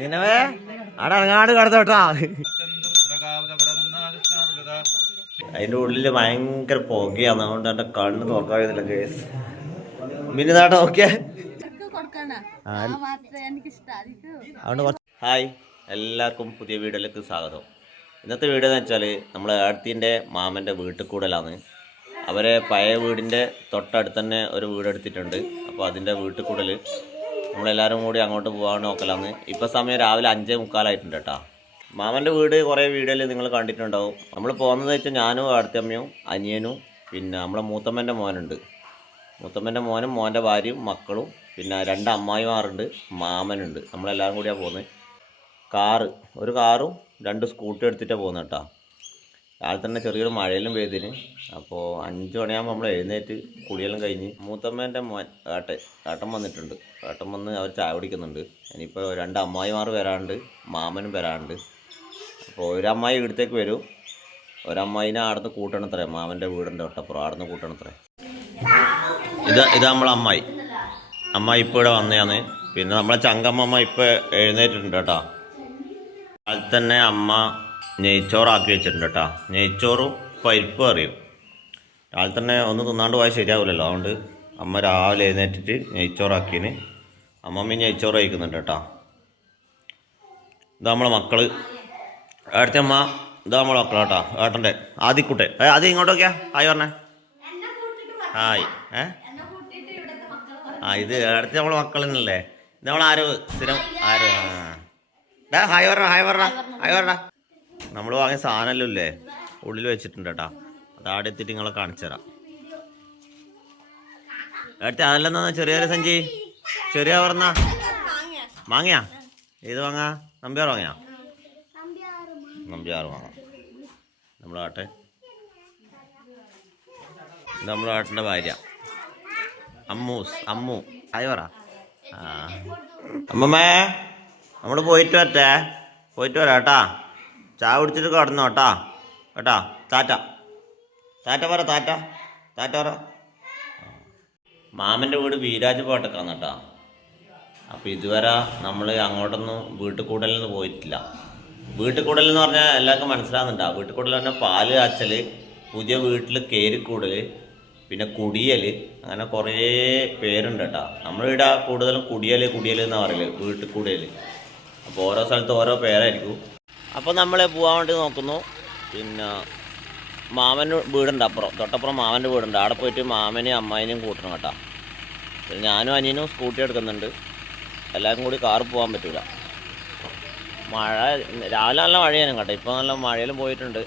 നിനവേ? അവിടെ ഇറങ്ങാണ്ട് കിടത്തോട്ടാ അതിന്റെ ഉള്ളിൽ ഭയങ്കര പുകയാണ്. അതുകൊണ്ട് എന്റെ കണ്ണ് തുറക്കാതില്ല കേസ് പിന്നെ ഓക്കെ ഹായ്. എല്ലാവർക്കും പുതിയ വീഡിയോയിലേക്ക് സ്വാഗതം. ഇന്നത്തെ വീഡിയോ എന്ന് വെച്ചാൽ നമ്മളെ ഏടത്തിന്റെ മാമന്റെ വീട്ടിൽ കൂടലാണ്. അവരെ പഴയ വീടിന്റെ തൊട്ടടുത്ത് തന്നെ ഒരു വീടെടുത്തിട്ടുണ്ട്. അപ്പോൾ അതിന്റെ വീട്ടിൽ കൂടൽ നമ്മളെല്ലാവരും കൂടി അങ്ങോട്ട് പോകാൻ നോക്കലാന്ന്. ഇപ്പം സമയം രാവിലെ അഞ്ചേ മുക്കാലായിട്ടുണ്ട് കേട്ടോ. മാമന്റെ വീട് കുറേ വീഡിയോയിൽ നിങ്ങൾ കണ്ടിട്ടുണ്ടാവും. നമ്മൾ പോകുന്നത് വെച്ചാൽ ഞാനും അടുത്തമ്മയും അനിയനും പിന്നെ നമ്മളെ മൂത്തമ്മന്റെ മോനുണ്ട്. മൂത്തമ്മന്റെ മോനും മോന്റെ ഭാര്യയും മക്കളും പിന്നെ രണ്ട് അമ്മായിമാരുണ്ട് മാമനുണ്ട്. നമ്മളെല്ലാവരും കൂടിയാണ് പോകുന്നത് കാറ് ഒരു കാറും രണ്ട് സ്കൂട്ടി എടുത്തിട്ടാണ് പോകുന്നത് കേട്ടോ. രാവിലെ തന്നെ ചെറിയൊരു മഴയെല്ലാം പെയ്തിന്. അപ്പോൾ അഞ്ച് മണിയാകുമ്പോൾ നമ്മൾ എഴുന്നേറ്റ് കുളിയെല്ലാം കഴിഞ്ഞ് മൂത്തമ്മേന്റെ മോൻ ഏട്ടൻ ഏട്ടൻ വന്നിട്ടുണ്ട്. ഏട്ടൻ വന്ന് അവർ ചായ കുടിക്കുന്നുണ്ട്. ഇനിയിപ്പോൾ രണ്ട് അമ്മായിമാർ വരാണ്ട് മാമനും വരാണ്ട് അപ്പോൾ ഒരു അമ്മായി ഇവിടത്തേക്ക് വരും. ഒരമ്മായിനെ അവിടുന്ന് കൂട്ടണത്രേ. മാമന്റെ വീടിന്റെ തൊട്ടപ്പുറം. അവിടുന്ന് കൂട്ടണത്രേ. ഇത് ഇത് നമ്മളെ അമ്മായി. അമ്മായി ഇപ്പോൾ ഇവിടെ വന്നതാണ് പിന്നെ നമ്മളെ ചങ്കമ്മ ഇപ്പോൾ എഴുന്നേറ്റിട്ടുണ്ട് കേട്ടോ. അതിൽ തന്നെ അമ്മ നെയ്ച്ചോറാക്കി വെച്ചിട്ടുണ്ട് കേട്ടോ നെയ്ച്ചോറും പരിപ്പ് അറിയും. രാവിലെ തന്നെ ഒന്ന് തിന്നാണ്ട് പോയാൽ ശരിയാവില്ലല്ലോ അതുകൊണ്ട് അമ്മ രാവിലെ എഴുന്നേറ്റിട്ട് നെയ്ച്ചോറാക്കിയതിന് അമ്മമ്മ നെയ്ച്ചോറ് കഴിക്കുന്നുണ്ട് കേട്ടോ ഇത് നമ്മളെ മക്കൾ. അടുത്ത അമ്മ ഇത് നമ്മളെ മക്കൾ കേട്ടോ ഏട്ടന്റെ ആദ്യക്കുട്ടെ ഏ ആദ്യം ഇങ്ങോട്ടൊക്കെയാ ആയി പറഞ്ഞേ. ഹായ്. ഏ? ആ ഇത് അടുത്ത നമ്മളെ മക്കൾ തന്നെയല്ലേ ഇത് നമ്മളാരോ സ്ഥിരം ആരോ ഹായ് പറഞ്ഞ ഹായ് പറഞ്ഞ. ഹായ് പറഞ്ഞ. നമ്മൾ വാങ്ങിയ സാധനമല്ലോ അല്ലേ ഉള്ളിൽ വെച്ചിട്ടുണ്ട് കേട്ടോ അത് ആടെ എത്തിയിട്ട് നിങ്ങളെ കാണിച്ചു തരാം. അടുത്ത അതല്ലെന്നാ? ചെറിയ സഞ്ചി. ചെറിയ പറഞ്ഞ വാങ്ങിയാ? ഏത് വാങ്ങാ? നമ്പ്യാർ വാങ്ങിയാ? നമ്പ്യാർ വാങ്ങാം. നമ്മളെ ആട്ടെ ഇത് നമ്മളെ ആട്ടിന്റെ ഭാര്യ. അമ്മൂസ് അമ്മു. ആയി പറ? അമ്മമ്മേ നമ്മൾ പോയിട്ട് വരട്ടെ. പോയിട്ട് വരാം കേട്ടാ ചായ കുടിച്ചിട്ട് കിടന്നോ കേട്ടാ. കേട്ടാ താറ്റ. താറ്റ പറ താറ്റ. താറ്റ പറ. മാമന്റെ വീട് വീരാജ് പോട്ടക്കാണ് കേട്ടാ. അപ്പോൾ ഇതുവരെ നമ്മൾ അങ്ങോട്ടൊന്നും വീട്ടിൽ കൂടലൊന്നും പോയിട്ടില്ല. വീട്ടിൽ കൂടൽ എന്ന് പറഞ്ഞാൽ എല്ലാവർക്കും മനസ്സിലാകുന്നുണ്ടാ വീട്ടിൽ കൂടൽ പറഞ്ഞാൽ പാൽ കാച്ചൽ പുതിയ വീട്ടിൽ കയറിക്കൂടൽ പിന്നെ കുടിയൽ അങ്ങനെ കുറേ പേരുണ്ട് കേട്ടോ. നമ്മളിവിടെ കൂടുതലും കുടിയൽ കുടിയൽ എന്നാണ് പറയൽ വീട്ടിൽ കൂടിയൽ അപ്പോൾ ഓരോ സ്ഥലത്ത് ഓരോ പേരായിരിക്കും. അപ്പോൾ നമ്മൾ പോകാൻ വേണ്ടി നോക്കുന്നു. പിന്നെ മാമന് വീടുണ്ട് അപ്പുറം. തൊട്ടപ്പുറം മാമന്റെ വീടുണ്ട്. അവിടെ പോയിട്ട് മാമനെയും അമ്മായിനെയും കൂട്ടണം കേട്ടോ. ഞാനും അനിയനും സ്കൂട്ടി എടുക്കുന്നുണ്ട്. എല്ലാവരും കൂടി കാറ് പോകാൻ പറ്റൂല. മഴ രാവിലെ നല്ല മഴയാണ് കേട്ടോ. ഇപ്പോൾ നല്ല മഴയിലും പോയിട്ടുണ്ട്.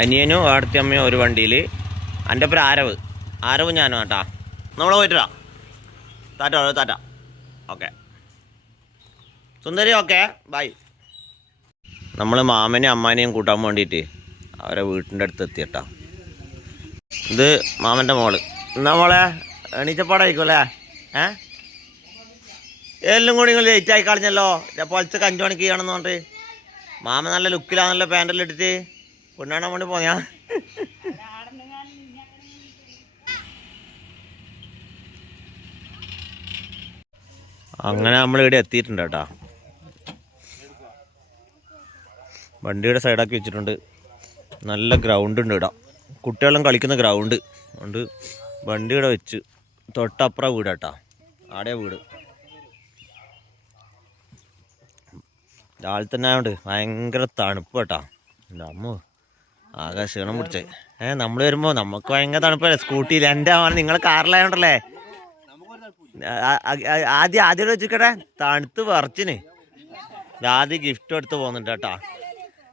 അനിയനും ഏടത്തിയമ്മയും ഒരു വണ്ടിയിൽ എന്റെ പേര് ആരവ്. ആരവ് ഞാനും കേട്ടാ. നമ്മൾ പോയിട്ടാ താറ്റ താറ്റ ഓക്കെ. സുന്ദരി ഓക്കെ. ബൈ. നമ്മൾ മാമനെയും അമ്മാനെയും കൂട്ടാൻ വേണ്ടിയിട്ട് അവരെ വീട്ടിന്റെ അടുത്ത് എത്തിയട്ടാ. ഇത് മാമന്റെ മോൾ. നമ്മളെ മോളെ എണീച്ചപ്പാടായിരിക്കും അല്ലേ? ഏ? എല്ലാം കൂടി നിങ്ങൾ ലേറ്റ് ആയി കളഞ്ഞല്ലോ. പൊളിച്ചൊക്കെ അഞ്ചു മണിക്ക് ചെയ്യണമെന്ന് പറഞ്ഞിട്ട്. മാമ നല്ല ലുക്കിലാണല്ലോ പാന്റെല്ലാം ഇട്ടിട്ട് കൊണ്ടാടാൻ വേണ്ടി പോയാ? അങ്ങനെ നമ്മൾ ഇവിടെ എത്തിയിട്ടുണ്ട് കേട്ടാ. വണ്ടിയുടെ സൈഡാക്കി വെച്ചിട്ടുണ്ട്. നല്ല ഗ്രൗണ്ട് ഉണ്ട് ഇവിടെ. കുട്ടികളും കളിക്കുന്ന ഗ്രൗണ്ട് അതുകൊണ്ട് വണ്ടി ഇവിടെ വെച്ച് തൊട്ടപ്പുറ വീട് കേട്ടാ. ആടെയാ വീട്. രാവിലെ തന്നെ ആയതുകൊണ്ട് ഭയങ്കര തണുപ്പ് കേട്ടാ. എന്റെ അമ്മ ആകെ പിടിച്ചേ. ഏഹ് നമ്മൾ വരുമ്പോൾ നമുക്ക് ഭയങ്കര തണുപ്പല്ലേ? സ്കൂട്ടിയിൽ എന്റെ ആണ് നിങ്ങൾ കാറിലായോണ്ടല്ലേ? ആദ്യം ആദ്യം വെച്ചിക്കട്ടെ തണുത്ത് വറച്ചിന്. ആദ്യം ഗിഫ്റ്റ് എടുത്ത് പോകുന്നുണ്ട് കേട്ടോ.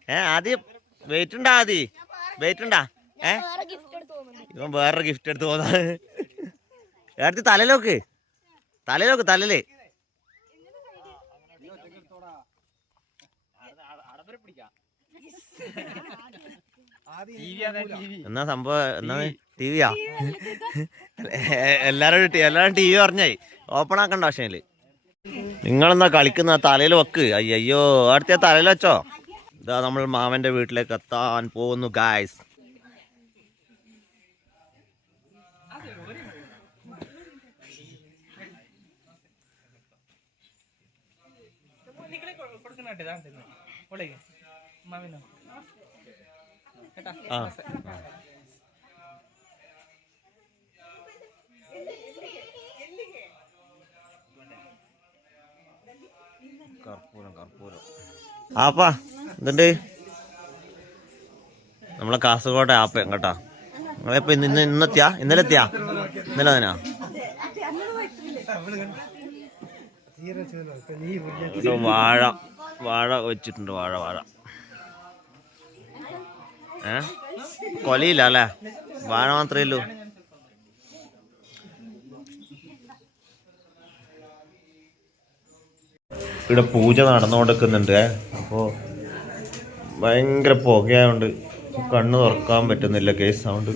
ഏ ആദ്യം വെയിറ്റ് ഉണ്ടാ ആദ്യം? വെയിറ്റ് ഉണ്ടാ? ഏ? ഇവൻ വേറൊരു ഗിഫ്റ്റ് എടുത്ത് പോകുന്ന എടുത്ത് തലയിലോക്ക്. തലയിലോക്ക് തലയിൽ. എന്നാ സംഭവം? എന്നാ? ടി വിയാ എല്ലാരും എല്ലാരും ടി വി പറഞ്ഞായി. ഓപ്പൺ ആക്കണ്ട പക്ഷേ നിങ്ങളെന്നാ കളിക്കുന്ന? തലയിൽ വെക്ക്. അയ്യോ അടുത്ത തലയിൽ വെച്ചോ. ഇതാ നമ്മൾ മാമന്റെ വീട്ടിലേക്ക് എത്താൻ പോകുന്നു ഗായ്സ് ആ കേട്ടാ മാമിനോ. കേട്ടാ? കർപ്പൂരം ആപ്പാ എന്തുണ്ട്? നമ്മളെ കാസർഗോഡ് ആപ്പ കേട്ടാ. നിങ്ങളിപ്പോ ഇന്ന് ഇന്ന് ഇന്നെത്തിയാ? ഇന്നലെ എത്തിയാ ഇന്നലെ ഇവിടെ വാഴ വാഴ വെച്ചിട്ടുണ്ട് വാഴ വാഴ. ഏ? കൊലയില്ല അല്ലേ? വാഴ മാത്രമേ ഉള്ളൂ. ഇവിടെ പൂജ നടന്നു നടന്നുകൊണ്ടിരിക്കുന്നുണ്ട് അപ്പോൾ ഭയങ്കര പുകയായതുകൊണ്ട് കണ്ണ് തുറക്കാൻ പറ്റുന്നില്ല കേസ് സൗണ്ട്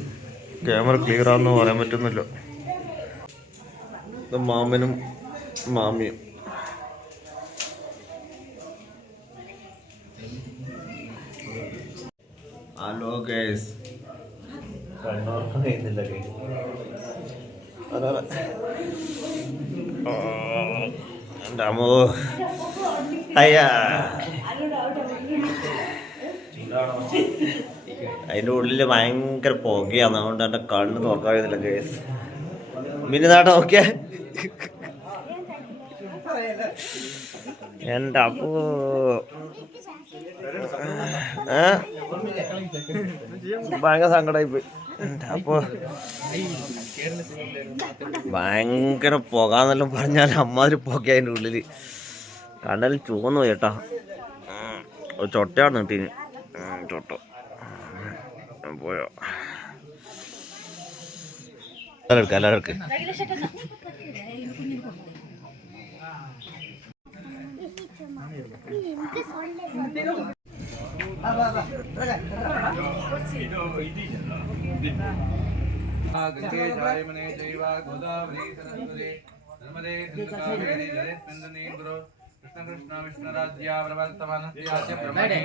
ക്യാമറ ക്ലിയർ ആണെന്ന് പറയാൻ പറ്റുന്നില്ല. മാമനും മാമിയും. Hello case. കണ്ണുറക്കുന്നില്ല കഴിയുന്നില്ല എന്റെ അമ്മോ. അയ്യാ. അതിന്റെ ഉള്ളിൽ ഭയങ്കര പുകയാണ്. അതുകൊണ്ട് എന്റെ കണ്ണ് തുറക്കാൻ കഴിയുന്നില്ല കേസ് പിന്നെ നാട്ടെ ഓക്കെ എന്റെ അപ്പോ ഭയങ്കര സങ്കടമായി പോയി. അപ്പോ. ഭയങ്കര പുകാന്നെല്ലാം പറഞ്ഞാൽ അമ്മാതിരി പുക അതിന്റെ ഉള്ളിൽ കടൽ ചുവന്നു ചേട്ടാ ഒരു ചൊട്ടയാണ് കിട്ടീന്. ചൊട്ട. പോയോ? എല്ലാവർക്കും എല്ലാവർക്കും. ഗംഗേ ജൈവ ഗോദാവരി നർമ്മദേ നർമ്മദേ ഗംഗാവേരി कृष्ण कृष्ण विष्णुराज्या प्रवर्तमानस्यास्य ब्रह्मणे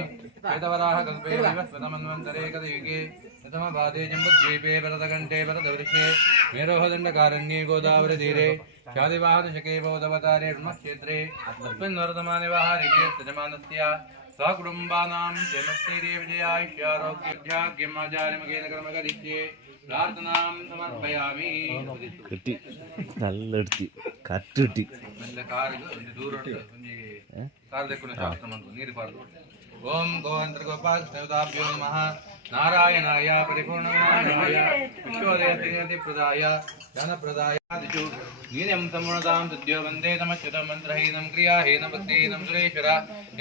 वेदवराह कल्पे विवस्वतमन्वन्तरे कदयुगे प्रथमपादे जम्बद्वीपे भरतकण्ठे भरतवृक्षे मेरोहदण्डकारण्ये गोदावरीतीरे शादिवाहनशके बौद्धवतारे ब्रह्मक्षेत्रे अस्मिन् वर्तमाने वहारिके सजमानस्य सकुटुम्बानां क्षेमस्थैर्य विजयायुष्यारोग्यभाग्यम् आचार्यमगेन कर्मकरिष्ये கட்டி. நல்ல எடுத்து. கட்டுட்டி ஓம் கோவந்திர கோபால் சமுதாபியோ நம நாராயணாய பரிபூர்ணமானாய விஸ்வோதயத்திரி பிரதாய. ஜனப்பிரதாய திஜு நீனம் சமுணதாம் துத்யோ வந்தே நமச்சுதம் மந்திரஹீனம் கிரியாஹீனம் பக்திஹீனம் சுரேஸ்வர.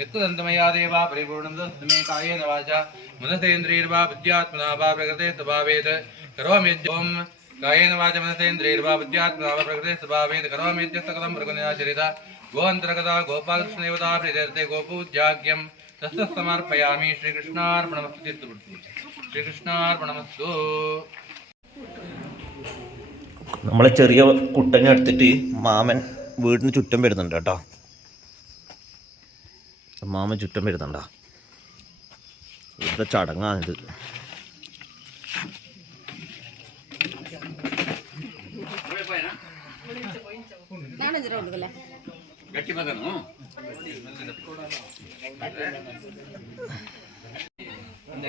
எத்துதந்தமயா தேவா பரிபூர்ணம் தந்தமே காயேன வாசா மனசேந்திரீர்வா புத்தியாத்மனா வா பிரகதே தபாவேத करोमि ॐ कायेन वाच मनसेन्द्रियर्वा बुद्ध्यात्मना वा प्रकृते स्वभावेत् करोमि सकलं प्रगुणयाचरिता गोअन्तर्गता गोपालकृष्णदेवता प्रीत्यर्थे गोपूज्याग्यं तस्य समर्पयामि श्रीकृष्णार्पणमस्तु चित्तवृत्ति श्रीकृष्णार्पणमस्तु നമ്മളെ ചെറിയ കുട്ടനെ എടുത്തിട്ട് മാമൻ വീടിന് ചുറ്റം വരുന്നുണ്ട് കേട്ടോ മാമൻ ചുറ്റം വരുന്നുണ്ടാ ഇവിടുത്തെ ചടങ്ങാണിത് గట్టి మదను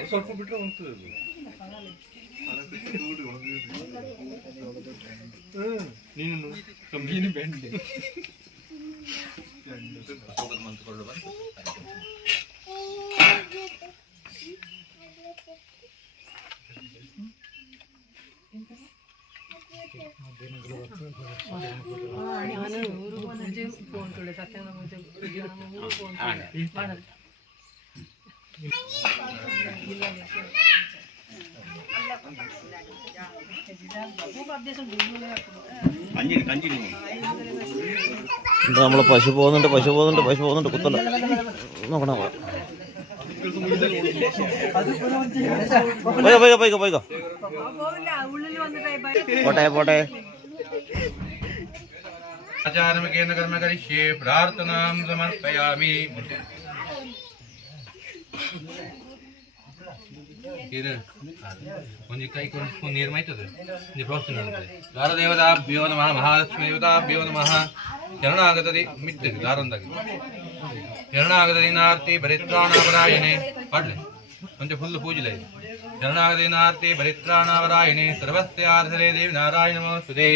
ಸ್ವಲ್ಪ ಬಿಟ್ಟರೆ ಉಂಟು ನೀನು ನೀನು ಬೆಂಡೆ ಮಂತ್ಕೊಳ್ಳುವ Thank you. ഇത് നമ്മളെ പശു പോകുന്നുണ്ട് പശു പോകുന്നുണ്ട് പശു പോകുന്നുണ്ട് കുത്തല്ല നോക്കണം പോയിക്കോ പോയിക്കോ പോയിക്കോ പോയിക്കോ. പോട്ടെ പോട്ടെ. ആചാരമുഖേന കർമ്മ കരിഷ്യേ പ്രാർത്ഥനാം സമർപ്പയാമി. ಒಂದು ಕೈ ಕೊಂಡು ನೀರು ಮೈತದೆ ಪ್ರೋತ್ಸಾಹ ನೋಡುತ್ತದೆ ದಾರದೇವತಾ ಭ್ಯೋ ನಮಃ ಮಹಾಲಕ್ಷ್ಮಿ ದೇವತಾ ಭ್ಯೋ ನಮಃ ಶರಣ ಆಗತದೆ ಮಿಟ್ಟಿದೆ ದಾರಂದಾಗಿದೆ ನಾರ್ತಿ ಬರಿತ್ರಾಣಾಪರಾಯಣೆ ಪಾಡ್ಲಿ ಒಂದು ಫುಲ್ ಪೂಜಿಲೆ ಶರಣ ನಾರ್ತಿ ಬರಿತ್ರಾಣಾಪರಾಯಣೆ ಸರ್ವಸ್ಯ ಆರ್ಧರೆ ದೇವಿ ನಾರಾಯಣ ಮಹಸ್ತುದೇ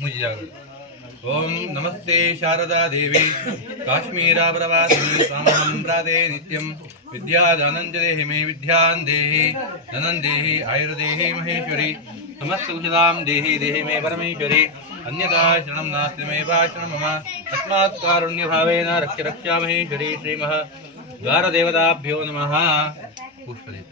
ಮುಂಜಾಗ ओम नमस्ते शारदा देवी। काश्मीराप्रवासिनी स्वामहं प्रादे नित्यं। विद्यादानञ्जदेहि मे विद्यान् देहि। धनं महेश्वरी। आयुर्देहि देहि देहि मे परमेश्वरी। अन्यथा शरणं नास्ति मे भाषणं मम। तस्मात् भाव रक्ष रक्षा महेश्वरी श्रीमः द्वारदेवताभ्यो नम। पुष्पदित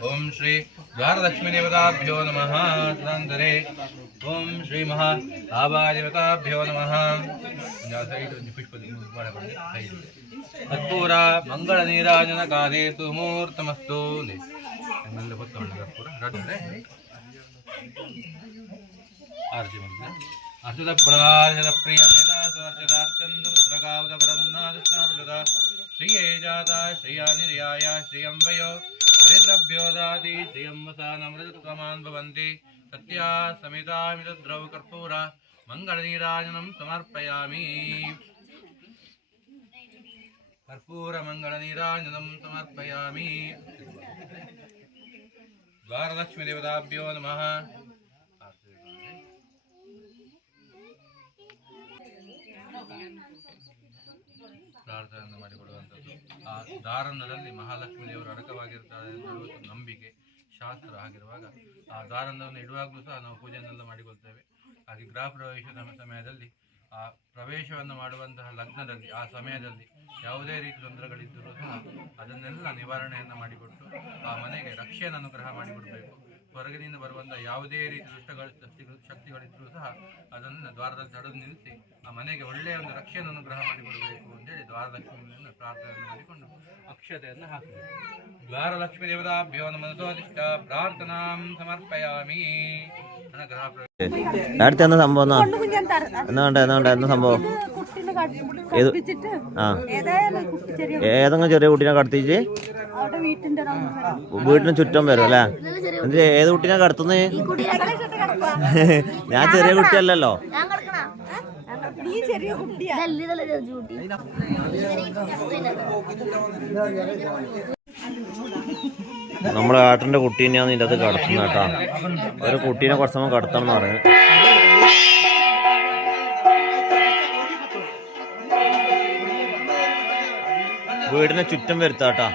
ಓಂ ಶ್ರೀ ದ್ವಾರಲಕ್ಷ್ಮಿ ದೇವತಾಭ್ಯೋ ನಮಃ. ತದಂತರೆ ಓಂ ಶ್ರೀ ಮಹಾ ದೇವತಾಭ್ಯೋ ನಮಃ. ಕರ್ಪೂರ, ಮಂಗಳ ನೀರಾಜನ ಕಾದೇತು ಮುಹೂರ್ತಮಸ್ತು ನಮ್ಮೆಲ್ಲ ಗೊತ್ತವಣ್ಣ ಕರ್ಪೂರ ರಡ್ಡೆ ಆರ್ಜಿ ಮಂತ್ರ ಅರ್ಜುನ ಪ್ರಾಜಲ ಪ್ರಿಯ ಮೇಧಾರ್ಚಂದು ಪ್ರಗಾವದ ಬ್ರಹ್ಮ ಶ್ರೀಯೇ ಜಾತ ಶ್ರೀಯ ನಿರ್ಯಾಯ, ಶ್ರೀಯಂಬಯೋ. ವಯೋ ದರಿದ್ರಭ್ಯೋ ದಾತಿ ಶ್ರಿಯಂ ವಸಾನಮೃತತ್ವಮಾನ್ ಭವಂತಿ ಸತ್ಯಾ ಸಮಿತಾಮಿತದ್ರವ ಕರ್ಪೂರ ಮಂಗಳನೀರಾಜನಂ ಸಮರ್ಪಯಾಮಿ ಕರ್ಪೂರ ಮಂಗಳನೀರಾಜನಂ ಸಮರ್ಪಯಾಮಿ ಆ ದಾರಂದದಲ್ಲಿ ಮಹಾಲಕ್ಷ್ಮಿಯವರು ಅಡಕವಾಗಿರ್ತಾರೆ ಅನ್ನುವಂಥ ನಂಬಿಕೆ ಶಾಸ್ತ್ರ ಆಗಿರುವಾಗ ಆ ದಾರಂದವನ್ನು ಇಡುವಾಗಲೂ ಸಹ ನಾವು ಪೂಜೆಯನ್ನೆಲ್ಲ ಮಾಡಿಕೊಳ್ತೇವೆ. ಹಾಗೆ ಗೃಹ ಪ್ರವೇಶದ ಸಮಯದಲ್ಲಿ ಆ ಪ್ರವೇಶವನ್ನು ಮಾಡುವಂತಹ ಲಗ್ನದಲ್ಲಿ, ಆ ಸಮಯದಲ್ಲಿ ಯಾವುದೇ ರೀತಿ ತೊಂದರೆಗಳಿದ್ದರೂ ಸಹ ಅದನ್ನೆಲ್ಲ ನಿವಾರಣೆಯನ್ನು ಮಾಡಿಕೊಟ್ಟು ಆ ಮನೆಗೆ ರಕ್ಷೆಯನ್ನು, ಅನುಗ್ರಹ ಮಾಡಿಕೊಡಬೇಕು. ಹೊರಗಿನಿಂದ ಬರುವಂತಹ ಯಾವುದೇ ರೀತಿ ದುಷ್ಟಗಳು ಶಕ್ತಿಗಳು ಶಕ್ತಿಗಳಿದ್ರೂ ಸಹ ಅದನ್ನು ದ್ವಾರದಲ್ಲಿ ತಡೆದು ನಿಲ್ಲಿಸಿ ಆ ಮನೆಗೆ ಒಳ್ಳೆಯ ಒಂದು ರಕ್ಷೆಯನ್ನು ಅನುಗ್ರಹ ಮಾಡಿಕೊಡಬೇಕು ಅಂತೇಳಿ ದ್ವಾರಲಕ್ಷ್ಮಿಯನ್ನು ಪ್ರಾರ್ಥನೆ ಮಾಡಿಕೊಂಡು ಅಕ್ಷತೆಯನ್ನು ಹಾಕಬೇಕು ದ್ವಾರಲಕ್ಷ್ಮೀ ದೇವತಾಭ್ಯೋ ನಮಸ್ವದಿಷ್ಟ ಪ್ರಾರ್ಥನಾ ಸಮರ್ಪಯಾಮಿ. ಅನುಗ್ರಹ അടുത്ത എന്താ സംഭവം എന്നാ? എന്നാ വേണ്ട എന്നാ വേണ്ട എന്നാ സംഭവം? ഏതെങ്കിലും ചെറിയ കുട്ടീനെ കടത്തിച്ച് വീട്ടിന് ചുറ്റം വരും അല്ലേ? എന്ത് ഏത് കുട്ടീനെ കടത്തുന്നത് ഞാൻ ചെറിയ കുട്ടിയല്ലല്ലോ. ചെറിയ കുട്ടിയാ ആട്ടിന്റെ കുട്ടി തന്നെയാണ് ഇതിന്റെ അത് കടത്തുന്നത് കേട്ടോ. ഒരു കുട്ടീനെ കുറച്ച് സമയം കടത്തണം എന്ന് പറഞ്ഞു. വീടിനെ ചുറ്റം വരുത്താട്ടാ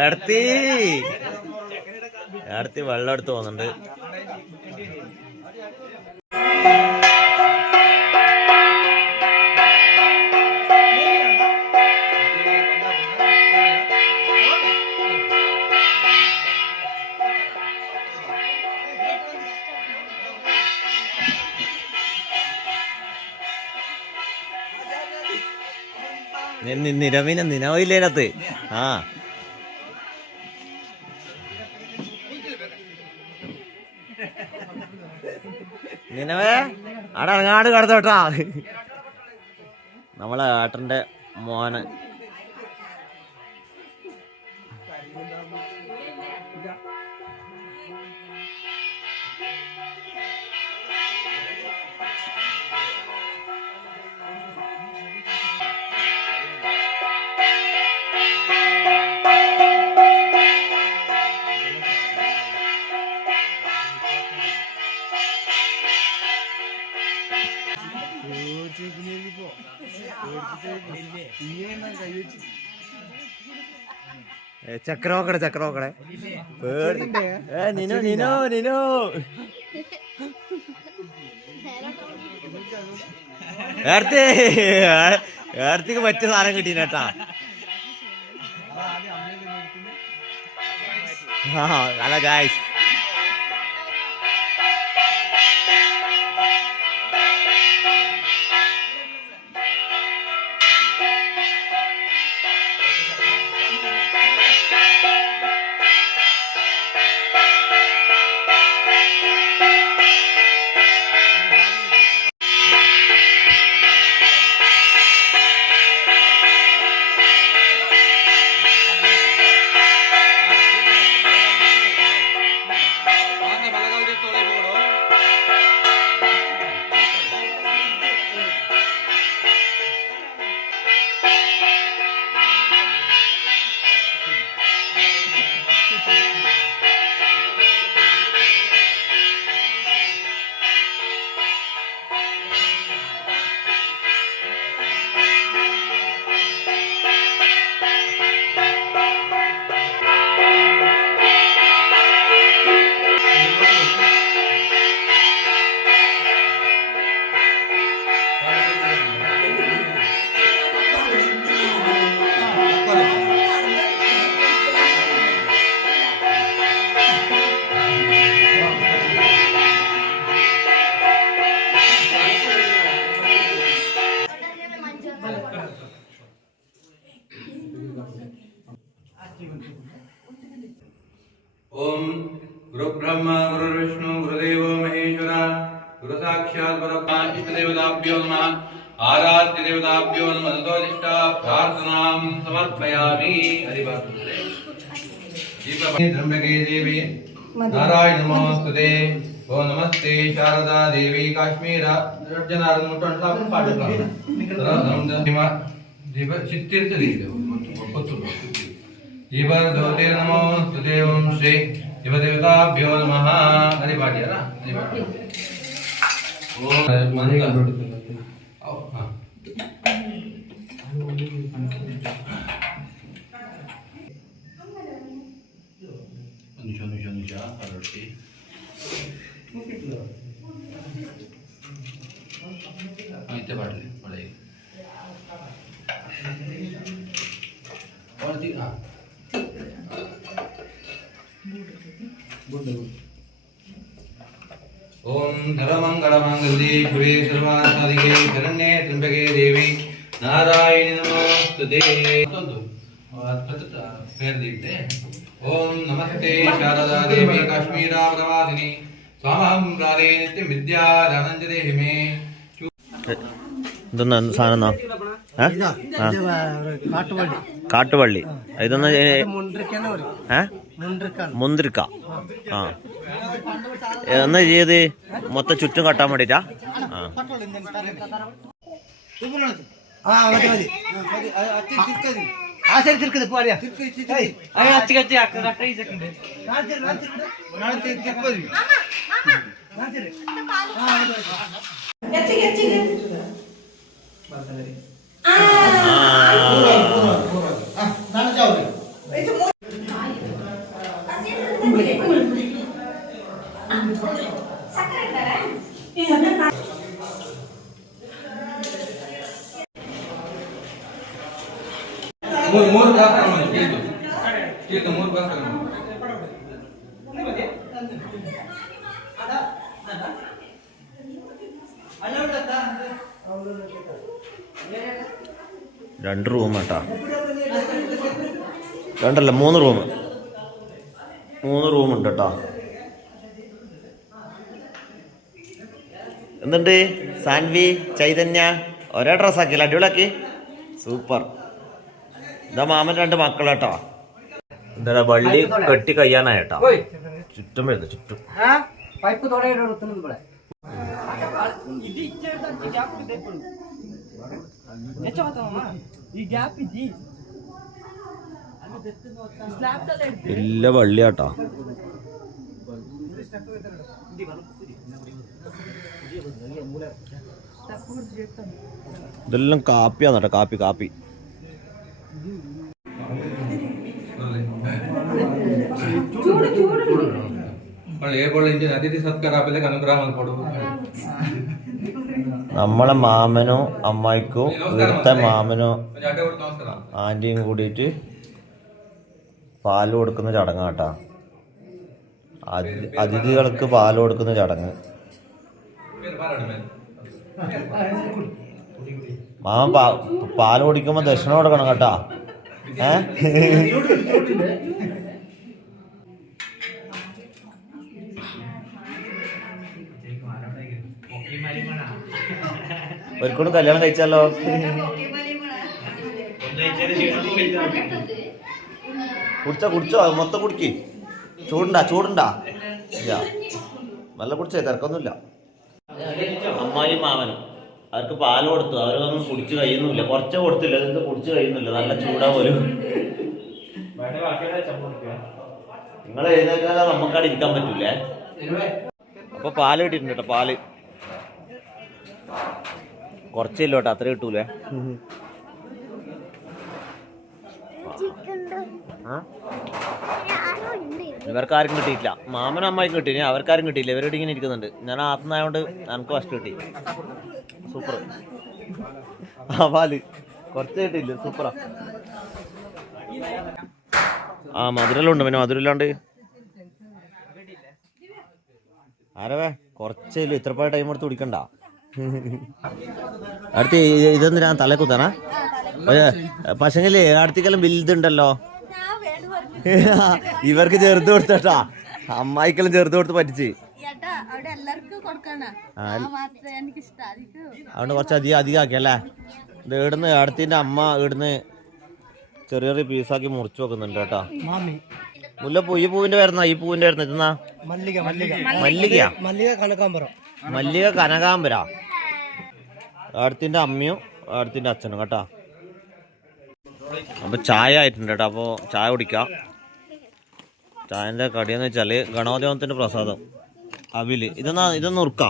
ഏടത്തി. ഏടത്തി വെള്ളം എടുത്ത് പോകുന്നുണ്ട്. നി- നി- അതിനകത്ത്. ആ. നിലവേ? അവിടെ ഇറങ്ങാട് കടത്തോട്ടാ നമ്മളെ ഏട്ടന്റെ മോന്. ചക്രോക്കടെ ചക്രോക്കടെ പേടി. ഏ നിനോ നിനോ നിനോ. ഏർത്തി ഏർത്തിക്ക് പറ്റിയ സാധനം കിട്ടി കേട്ടാ. ആ നല്ല ഗായ്സ് आपण जीवते नमो सुदेवं श्री शिवदेवताभ्यो नमः हरि पाठ्य ना हरि पाठ्य ओम मने का नोट आओ हाँ अनुशा अनुशा अनुशा हरटी নিতে পারলে বলে और दी हां गुड गुड ओम धर्मंगलमंगले गुरे सर्वासादिके शरण्ये त्र्यंबके देवी नारायणि नमोस्तुते ಒಂದು ಹತ್ತತ್ರ ಪೇರ್ದಿಟ್ಟೆ ಓಂ ನಮಸ್ತೆ ಶಾರದಾ ದೇವಿ ಕಾಶ್ಮೀರಾವರವಾದಿನಿ ಸ್ವಾಮಹಂ ಪ್ರಾಣೇ ನಿತ್ಯ ವಿದ್ಯಾದಾನಂಜಲಿ ಹಿಮೇ ഇതൊന്നാ സാധനം എന്നാ? ആ. കാട്ടുവള്ളി. ഇതൊന്ന്? മുന്തിരിക്ക. ആ. എന്നാ ചെയ്ത്? മൊത്തം ചുറ്റും കട്ടാൻ വേണ്ടിട്ടാ? ആ. ആ ശരി തിരുക്കുന്നത് പോടിയാ അച്ഛ കച്ചി കട്ട ഈച്ചക്കുണ്ട് ಮೂರು ಮೂರು ಗ್ಲಾಸ್ ತಗೊಂಡು ತೀರ್ದು ತೀರ್ದು ಮೂರು ಗ್ಲಾಸ್ രണ്ട് റൂം കേട്ടാ രണ്ടല്ല മൂന്ന് റൂം മൂന്ന് റൂം ഉണ്ട് കേട്ടോ എന്തുണ്ട്? സാൻവി ചൈതന്യ ഒരേ ഡ്രസ്സാക്കിയില്ല അടിപൊളിയാക്കി. സൂപ്പർ. എന്താ മാമൻ രണ്ട് മക്കളേട്ടോ എന്താ വള്ളി കെട്ടി കഴിയാനായിട്ടാ ചുറ്റും വരുന്നു ചുറ്റും. പൈപ്പ് തുടങ്ങിയിട്ട് ఇది ఇచ్చేదానికి గ్యాప్ ఉంది ఇప్పుడు తెచ్చవతామా ఈ గ్యాప్ ఇది ഇല്ല വള്ളിയാട്ടാ. ഇതെല്ലാം കാപ്പിയാന്ന് കാപ്പി കാപ്പി. ചൂട് ചൂട്. അതിഥി നമ്മളെ മാമനോ അമ്മായിക്കോ ഇവിടുത്തെ മാമനോ ആന്റിയും കൂടിയിട്ട് പാൽ കൊടുക്കുന്ന ചടങ്ങ് കേട്ടാ അതിഥികൾക്ക് പാൽ കൊടുക്കുന്ന ചടങ്ങ്. മാമൻ പാ പാൽ കുടിക്കുമ്പോ ദക്ഷിണ കൊടുക്കണം കേട്ടാ. ഏ? ഒരിക്കലും കല്യാണം കഴിച്ചാലോ? കുടിച്ചോ കുടിച്ചോ. മൊത്തം കുടിക്ക്. ചൂടുണ്ടാ ചൂടുണ്ടാ. നല്ല കുടിച്ചേ തിരക്കൊന്നുമില്ല. അമ്മായി മാമനും അവർക്ക് പാൽ കൊടുത്തു. അവരൊന്നും കുടിച്ചു കഴിയുന്നില്ല. കുറച്ച് കൊടുത്തില്ല. ഇതൊന്നും കുടിച്ചു കഴിയുന്നില്ല? നല്ല ചൂടാ പോലും. നിങ്ങൾ എഴുന്നേക്കാതെ നമുക്കവിടെ ഇരിക്കാൻ പറ്റൂലേ? അപ്പൊ പാൽ കിട്ടിയിട്ടുണ്ട് കേട്ടോ പാൽ. കുറച്ചില്ല കേട്ടോ അത്ര കിട്ടൂലേ ഇവർക്ക് ആരും കിട്ടിയിട്ടില്ല. മാമനും അമ്മായിക്കും കിട്ടി അവർക്കാരും കിട്ടിയില്ല. ഇവരോട് ഇങ്ങനെ ഇരിക്കുന്നുണ്ട്. ഞാൻ ആത്തുന്നതായോണ്ട് എനിക്ക് ഫസ്റ്റ് കിട്ടി. സൂപ്പർ. ആ പാൽ കുറച്ച് കിട്ടിയില്ല. സൂപ്പറാ. ആ മധുരെല്ലാം ഉണ്ട് പിന്നെ. മധുരമില്ലാണ്ട്. ആരവേ? കുറച്ചേ ഇത്ര പാട് ടൈം എടുത്ത് കുടിക്കണ്ട. അടുത്ത് ഇതൊന്ന് ഞാൻ തല കുത്താനാ. പക്ഷെങ്കിലേ അടുത്തേക്കെല്ലാം വലുതുണ്ടല്ലോ. ഇവർക്ക് ചെറുത് കൊടുത്തട്ടാ. അമ്മായിക്കെല്ലാം ചെറുത് കൊടുത്ത് പറ്റിച്ച്. അവിടെ എല്ലാവർക്കും കൊടുക്കണ ആ, ഞാൻ എനിക്ക് ഇഷ്ടം അതിക്ക്. അതുകൊണ്ട് കുറച്ച് അധികം അധികം ആക്കിയല്ലേ ഇത് ഇവിടുന്ന് അടുത്തിന്റെ അമ്മ ഇവിടുന്ന് ചെറിയ ചെറിയ പീസാക്കി മുറിച്ചു വെക്കുന്നുണ്ട് കേട്ടോ. മുല്ലപ്പൂ ഈ പൂവിന്റെ വരുന്ന ഈ പൂവിന്റെ വരുന്ന ഇതെന്നാ മല്ലിക മല്ലിക. മല്ലിക മല്ലിക കനകാമ്പരം മല്ലിക കനകാമ്പര. അടുത്തിന്റെ അമ്മയും അടുത്തിന്റെ അച്ഛനും കേട്ടോ. അപ്പോൾ ചായ ആയിട്ടുണ്ട് കേട്ടോ അപ്പൊ ചായ കുടിക്കാം. ചായന്റെ കടിയെന്ന് വെച്ചാൽ ഗണോദേവത്തിന്റെ പ്രസാദം. അവിൽ. ഇതെന്നാ ഇതൊന്ന് ഉറുക്ക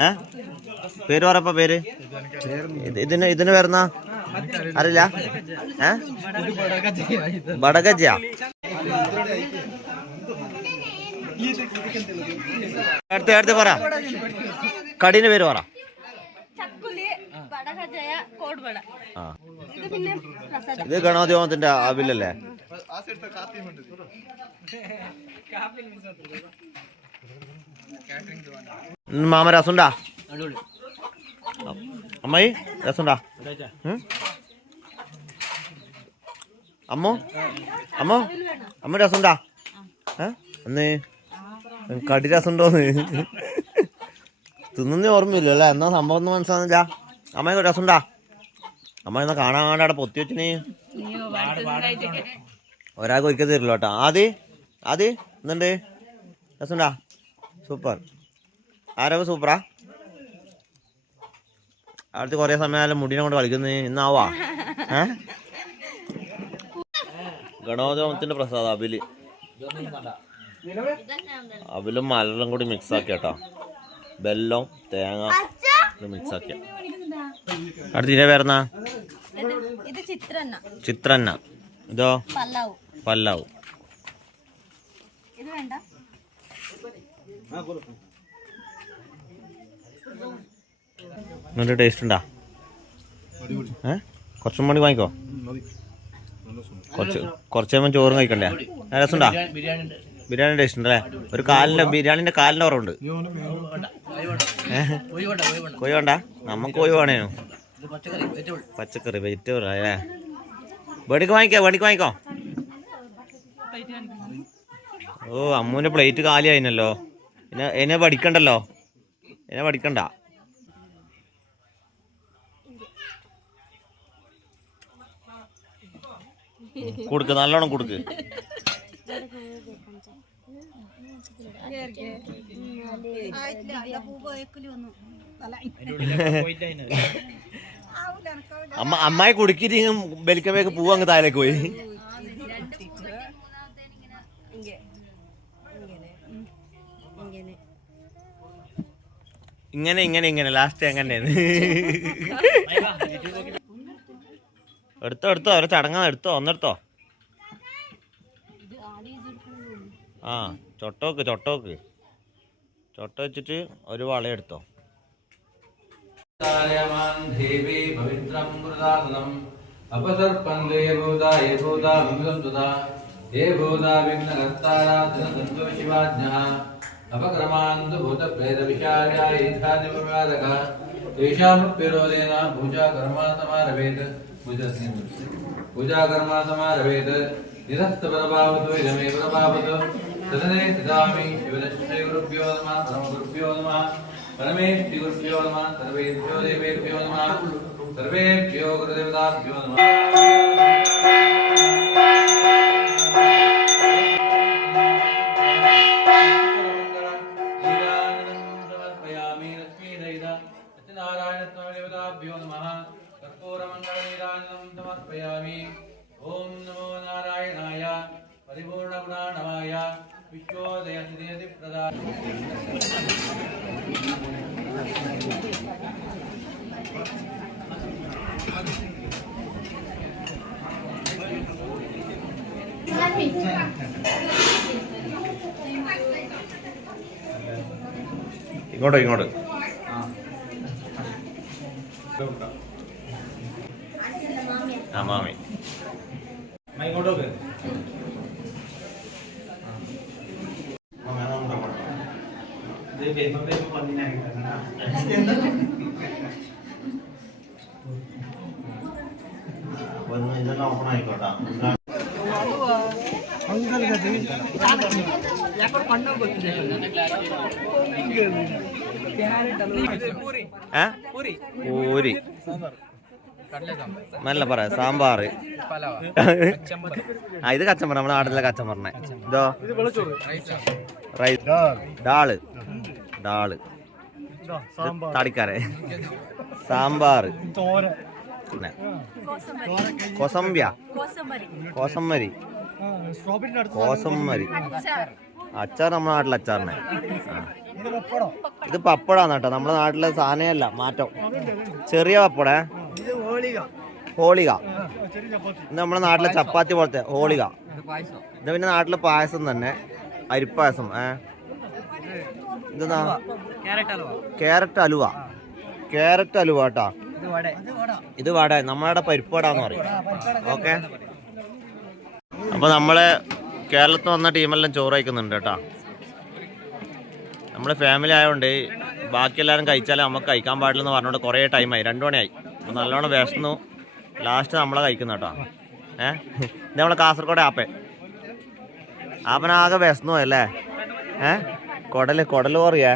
ഏ? പേര് പറയപ്പ പേര്? ഇത് ഇതിന് ഇതിന് വരുന്ന അറിയില്ല. ഏ? ബടഗജ അടുത്ത അടുത്ത് പറ. കടീന്റെ പേര് പറ. ഇത് ഗണോദ്യോഗത്തിന്റെ ആവില്ലല്ലേ മാമ രസുണ്ടാ? അമ്മായി രസുണ്ടാ? അമ്മോ? അമ്മോ? അമ്മ രസുണ്ടാ? ഏ? അന്ന് കടി രസമുണ്ടോന്ന് തിന്നുന്ന ഓർമ്മയില്ല അല്ലേ? എന്നാ സംഭവം ഒന്നും മനസ്സിലാകുന്നില്ല അമ്മ രസമുണ്ടാ. അമ്മ എന്നാ കാണാൻ കാണാൻ അവിടെ പൊത്തി വെച്ചിന് ഒരാൾക്ക് ഒരിക്കൽ തരില്ല കേട്ടോ. ആദ്യ ആദ്യ എന്തുണ്ട്? രസമുണ്ടാ? സൂപ്പർ. ആരോ സൂപ്പറാ? അടുത്ത് കുറേ സമയം മുടിനെ കൊണ്ട് കളിക്കുന്നത് ഇന്നാവാ. ഏ? പ്രസാദ പ്രസാദം അബിൽ. അബിലും മലരും കൂടി മിക്സ് ആക്കി കേട്ടോ ബെല്ലം തേങ്ങ മിക്സ് ആക്കിയ. അടുത്ത ഇതിനെ പേരെന്നാ? ഇത് ഇത് ചിത്രന്ന. ഇതോ? പല്ലാവു. നല്ല ടേസ്റ്റ് ഉണ്ടാ? ഏ? കുറച്ചും മണി വാങ്ങിക്കോ. കുറച്ച് കുറച്ച് ചോറും കഴിക്കണ്ടേ? രസം രസമുണ്ടാ? ബിരിയാണി ടേസ്റ്റ് ഉണ്ടല്ലേ? ഒരു കാലിന്റെ ബിരിയാണിന്റെ കാലിന്റെ കുറവുണ്ട്. കൊയ്യ വേണ്ട? നമുക്ക് കൊയ്യ വേണേനു. പച്ചക്കറി വെജിറ്റബിൾ അല്ലേ? വേണിക്ക് വാങ്ങിക്കോ വേണിക്ക് വാങ്ങിക്കോ. ഓ അമ്മൂന്റെ പ്ലേറ്റ് കാലിയായിനല്ലോ. എന്നെ എന്നെ പഠിക്കണ്ടല്ലോ? എന്നെ പഠിക്കണ്ട. കൊടുക്ക് നല്ലോണം കൊടുക്ക്. അമ്മ അമ്മായി കുടുക്കിട്ട് ബലിക്കമ്മയൊക്കെ പൂവ് അങ്ങ് താഴേക്ക് പോയി. ഇങ്ങനെ. ഇങ്ങനെ. ഇങ്ങനെ. ലാസ്റ്റ് എങ്ങനെയാണ് എടുത്തോ എടുത്തോ. അവരെ ചടങ്ങാ എടുത്തോ ഒന്നെടുത്തോ. ആ. ചൊട്ടോക്ക് ചൊട്ടോക്ക്. ചൊട്ട വെച്ചിട്ട് ഒരു വളയെടുത്തോ എടുത്തോ. ായമാൻ ദേവി പവിത്രം മൃദാസനം അപസർപ്പന്തേ ഭൂതാ യേ ഭൂതാ വിമൃതം തുതാ तदने ददामि शिवदश्चैगुरुभ्यो नमः परमगुरुभ्यो नमः परमेष्ठिगुरुभ्यो नमः सर्वेभ्यो देवेभ्यो नमः सर्वेभ्यो गुरुदेवताभ्यो नमः ॐ नमो नारायणाय परिपूर्णगुणाणवाय ഇങ്ങോട്ടോ ഇങ്ങോട്ട്. പൂരി. നല്ല പറ സാമ്പാർ ആ ഇത് കച്ചമ്പറ നമ്മുടെ നാട്ടിലെ കച്ചമ്പറിനെ. ഇതോ? റൈസ് ഡാൾ ഡാൾ തടിക്കാരെ. സാമ്പാർ കൊസംബ്യ കോസംബരി കൊസമ്പ്യ കോസമ്പരി. കോസമ്മരി കോസമ്മരി അച്ചാർ നമ്മുടെ നാട്ടിലെ അച്ചാറിനെ. ഇത് പപ്പടാന്ന് കേട്ടോ. നമ്മുടെ നാട്ടിലെ സാധനമല്ല മാറ്റം. ചെറിയ പപ്പട. ഹോളിക. ഇത് നമ്മുടെ നാട്ടിലെ ചപ്പാത്തി പോലത്തെ ഹോളിക. ഇത് പിന്നെ നാട്ടിലെ പായസം തന്നെ. അരിപ്പായസം ഏ. ഇതെന്നാ ക്യാരറ്റ് അലുവ. ക്യാരറ്റ് അലുവ കേട്ടാ. ഇത് വട. നമ്മളുടെ പരിപ്പ് വട എന്ന് പറയും. ഓക്കെ. അപ്പൊ നമ്മളെ കേരളത്തിൽ വന്ന ടീമെല്ലാം ചോറ് കഴിക്കുന്നുണ്ട് കേട്ടാ. ഫാമിലി ആയതുകൊണ്ട് ബാക്കി എല്ലാവരും കഴിച്ചാലേ നമുക്ക് കഴിക്കാൻ പാടില്ലെന്ന് പറഞ്ഞുകൊണ്ട് കുറേ ടൈമായി രണ്ടു മണിയായി. അപ്പൊ നല്ലോണം വിശന്നു. ലാസ്റ്റ് നമ്മളെ കഴിക്കുന്നു കേട്ടോ. ഏഹ് ഇത് നമ്മളെ കാസർഗോഡ് ആപ്പേ. ആപ്പനാകെ വിശന്നു അല്ലേ? ഏഹ് കൊടൽ കൊടൽ കുറയേ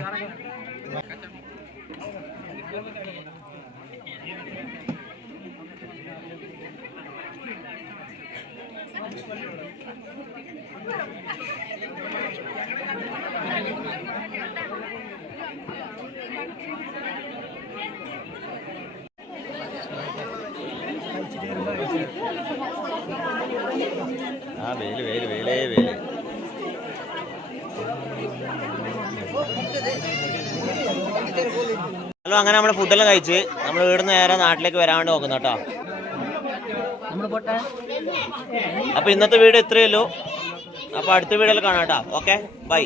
ആ വെയിൽ വെയിൽ വെയിലേ വെയിൽ ഹലോ അങ്ങനെ നമ്മൾ ഫുഡെല്ലാം കഴിച്ച് നമ്മൾ വീടിന്ന് നേരെ നാട്ടിലേക്ക് വരാൻ വേണ്ടി നോക്കുന്നു കേട്ടോ. അപ്പൊ ഇന്നത്തെ വീട് ഇത്രയല്ലോ അപ്പൊ അടുത്ത വീഡിയോയിൽ കാണാം കേട്ടോ. ഓക്കെ? ബൈ.